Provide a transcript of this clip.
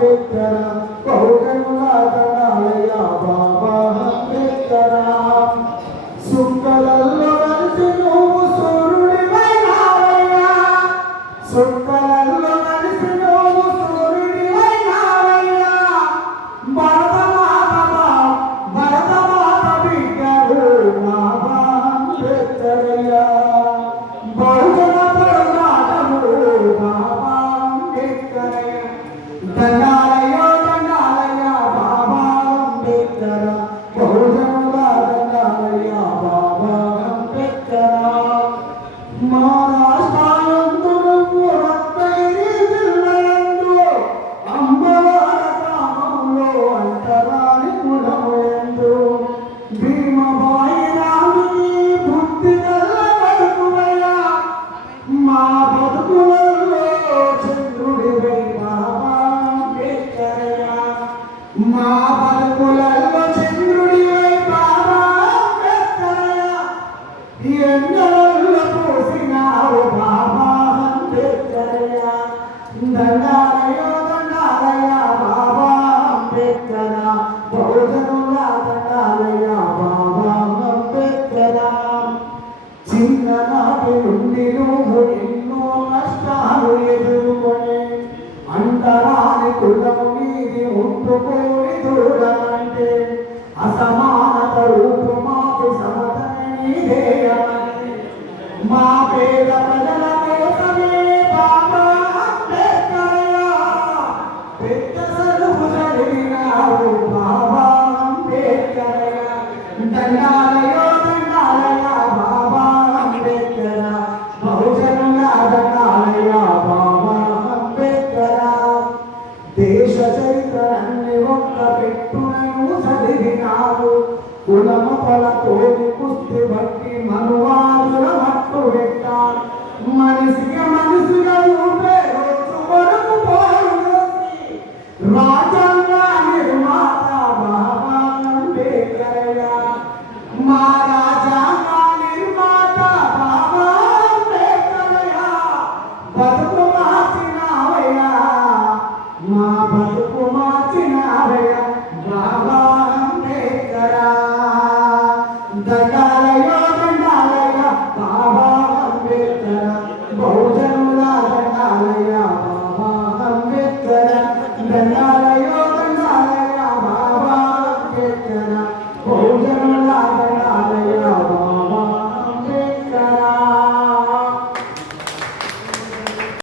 అంబేద్కర్ బహుజనుల దండాలయ్య బాబా అంబేద్కర్ సుక్కలల్లో కలిసి నువ్వు సూర్యుడివైనావయ్యా సుక్కలల్లో కలిసి నువ్వు సూర్యుడివైనావయ్యా భరత మాత బిడ్డవు బాబా అంబేద్కరయ్యా బహుజన పోరాటము బాబా అంబేద్కరయ్యా దండాలయ్య దండాలయ్య బాబా అంబేద్కర్ బహుజనుల దండాలయ్య బాబా అంబేద్కర్ మహారాష్ట్రయందు నువ్వు రక్తైరి జిల్లయందు అంబవాడ గ్రామంలో అంతరాని కులముయందు భీమబాయి రాముని బుద్ధి గల్ల బతుకువయ్యా మా బతుకులలో చంద్రుడివై బాబా అంబేద్కరయ్యా మా బతుకులలో చంద్రుడివై బాబా అంబేద్కరయ్యా ఎండలలో పోసినావు బాబా అంబేద్కరయ్యా దండాలయ్య దండాలయ్య బాబా అంబేద్కర్ బహుజనుల దండాలయ్య బాబా అంబేద్కర్ చిన్ననాటి నుండి నువ్వు ఎన్నో కష్టాలు ఎదుర్కొని అంతరాని కులము నీది ఉంటుకోని దూరమంటే అసమానత రూపుమాపి సమతని నీదేయమని మా పేద ప్రజల కోసమే బాబా అంబేద్కరయ్యా పెద్ద సరుకు చదివినావు బాబా అంబేద్కరయ్యా దండాలయ్య దండాలయ్య బాబా అంబేద్కర్ బహుజనుల దండాలయ్య బాబా అంబేద్కర్ దేశ చరిత్రలన్నీ ఒక్క పెట్టునను చదివినావు కులమతలతోని కుస్తీ బట్టి మనువాదుల మట్టు పెట్ట మనిషిగా ఊపే రోజు వరకు పోరులోకి రాజ్యాంగ నిర్మాత బాబా అంబేద్కరయ్యా మా రాజ్యాంగ నిర్మాత బాబా అంబేద్కరయ్యా బతుకు మార్చినావయ్యా మా బతుకు